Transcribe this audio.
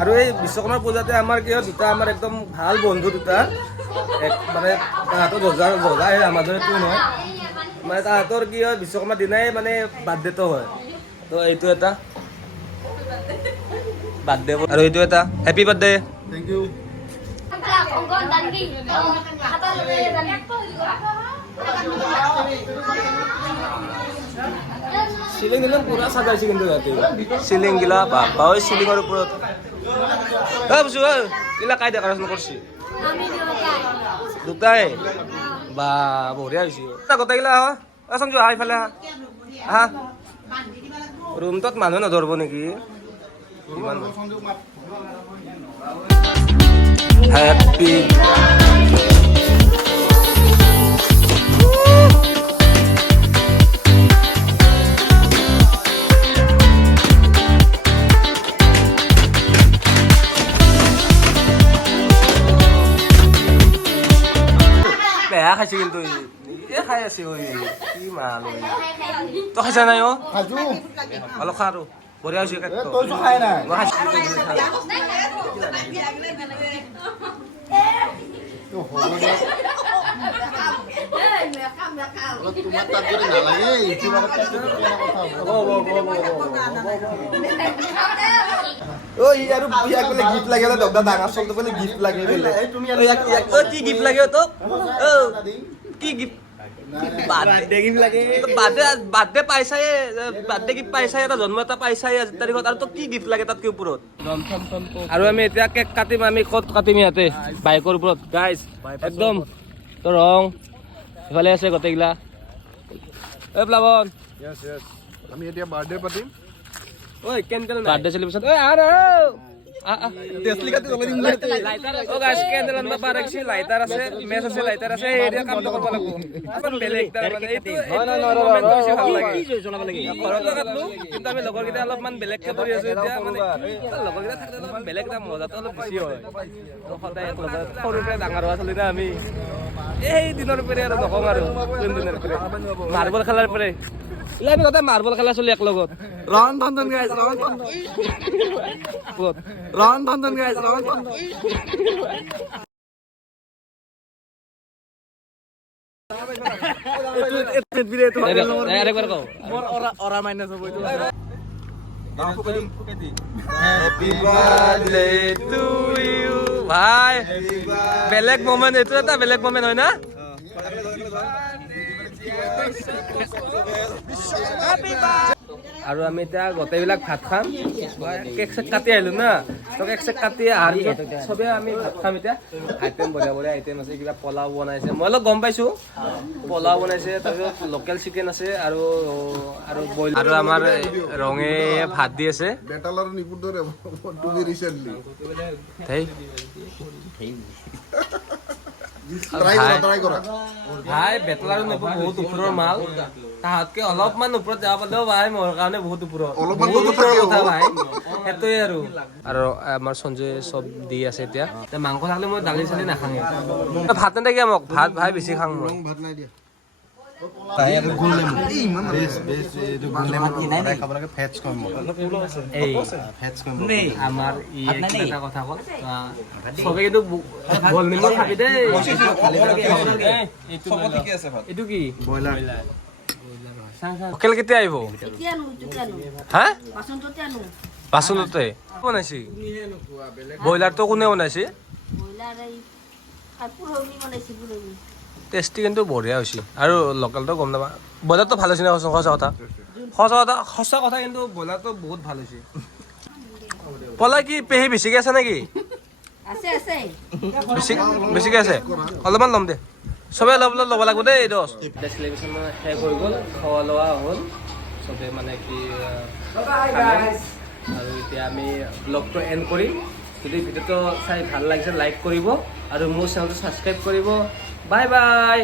আৰু এই বিশ্বকৰ্মা পূজাতে আমাৰ কি হয় দুটা আমাৰ একদম ভাল বন্ধু দুটা মানে তাহাঁতৰ ৰজা আমাৰ দৰেতো নহয় মানে তাহাঁতৰ কি হয় বিশ্বকৰ্মাৰ দিনাই মানে বাৰ্থডেটো হয় তো এইটো এটা বাৰ্থডে আৰু এইটো এটা happy birthday Thank you. Ceiling দিলে পুৰা চাজাইছে কিন্তু ইয়াতে চিলিং গিলা বাবা ওই চিলিঙৰ ওপৰত বুজু এইগিলা কাই ডেকৰেশ্যন কৰিছে দুটাই বা বঢ়িয়া হৈছে গোটেইগিলা আহ সঞ্জু আহা ইফালে আহা ৰুমটোত মানুহ নধৰিব নেকি হেপী বেয়া খাইছে কিন্তু খাই আছে কি মাল তই খাইছা নাই অলপ খা আৰু বঢ়িয়া হৈছে তইতো খাই নাই তোমাৰ তাত যদি নালাগে ঐ আৰু ইয়াক বোলে গিফ্ট লাগে দগদা ডাঙৰ চলটো বোলে গিফ্ট লাগে বোলে কি গিফ্ট লাগে তোক কি গিফ্ট বাৰ্থডে গিফ্ট লাগে বাৰ্থডে পাইছাই বাৰ্থডে গিফ্ট পাইছাই এটা জন্ম এটা পাইছাই আজি তাৰিখত আৰু তোক কি গিফ্ট লাগে তাতকে ওপৰত আৰু আমি এতিয়া কেক কাটিম আমি ক'ত কাটিম ইয়াতে বাইকৰ ওপৰত গাইজ একদম তোৰ ৰং ইফালে আছে গোটেইগিলা ঐ প্লাৱন আমি এতিয়া বাৰ্থডে পাতিম ঐ কেণ্ডেল বাৰ্থডে সেলিব্ৰেশ্যন ঐ কেণ্ডেল আনবা পাৰ ৰাখিছে লাইটাৰ আছে মেচ আছে লাইটাৰ আছে এৰিয়া কামটো কৰিব লাগিব বেলেগ ঘৰতো কাটলো কিন্তু আমি লগৰকেইটা অলপমান বেলেগকে কৰি আছো এতিয়া মানে লগৰকেইটা থাকিলে অলপমান বেলেগ এটা মজাটো অলপ বেছি হয় সদায় সৰুৰ পৰা ডাঙৰ হোৱা চলি না আমি এই দিনৰ পৰাই আৰু নকওঁ আৰু দিনৰ পৰাই মাৰ্বল খেলাৰ পৰাই আমি গোটেই মাৰ্বল খেলা চলি এক লগত ৰন ধন গাইছ ৰন ধন গাইছ ৰন Happy birthday to you ভাই বেলেগ মোমেন্ট এইটো এটা বেলেগ মোমেন্ট হয় না আৰু আমি এতিয়া গোটেইবিলাক ভাত খাম কেক চেক কাটি আহিলো না তো কেক চেক কাটি অহাৰ পিছত চবে আমি ভাত খাম এতিয়া আইটেম বঢ়িয়া বঢ়িয়া আইটেম আছে কিবা পোলাও বনাইছে মই অলপ গম পাইছো পোলাও বনাইছে তাৰপিছত লোকেল চিকেন আছে আৰু বইল আৰু আমাৰ ৰঙে ভাত দি আছে বেটালাৰ নিপুৰ দৰে তুমি ৰিসেন্টলি ট্ৰাই কৰা ভাই বেটলাৰ নপুৰ বহুত ওপৰৰ মাল তাহাতকে অলপমান ওপৰত যাব পালেও ভাই মোৰ কাৰণে বহুত ওপৰত কথা ভাই সেইটোৱে আৰু আমাৰ সঞ্জয় চব দি আছে এতিয়া মাংস থাকিলে মই দালি চালি নাখাঙে ভাত নাথাকে মোক ভাত ভাই বেছি খাং মই ভাত নাই দিয়া আমাৰ এটা কথা কল চবে কিন্তু বল নিমখ খাবি দেই এইটো কি ব্ৰইলাৰ লোকেল কেতিয়া আহিব হা বাচনতে বনাইছি ব্ৰইলাৰটো কোনে বনাইছে টেষ্টি কিন্তু বঢ়িয়া হৈছে আৰু লোকেলটো গম নাপা ব্ৰইলাৰটো ভাল হৈছে না সঁচা কথা কিন্তু ব্ৰইলাৰটো বহুত ভাল হৈছে পলাই কি পেহী বেছিকে আছে নেকি বেছিকে আছে অলপমান ল'ম দে চবে ল'ব লাগিব দেই দহ চেলিব্ৰেশ্যন শেষ হৈ গ'ল খোৱা লোৱা হ'ল চবে মানে কি আৰু এতিয়া আমি ব্লগটো এণ্ড কৰিম যদি ভিডিঅ'টো চাই ভাল লাগিছে লাইক কৰিব আৰু মোৰ চেনেলটো ছাবস্ক্ৰাইব কৰিব বাই বাই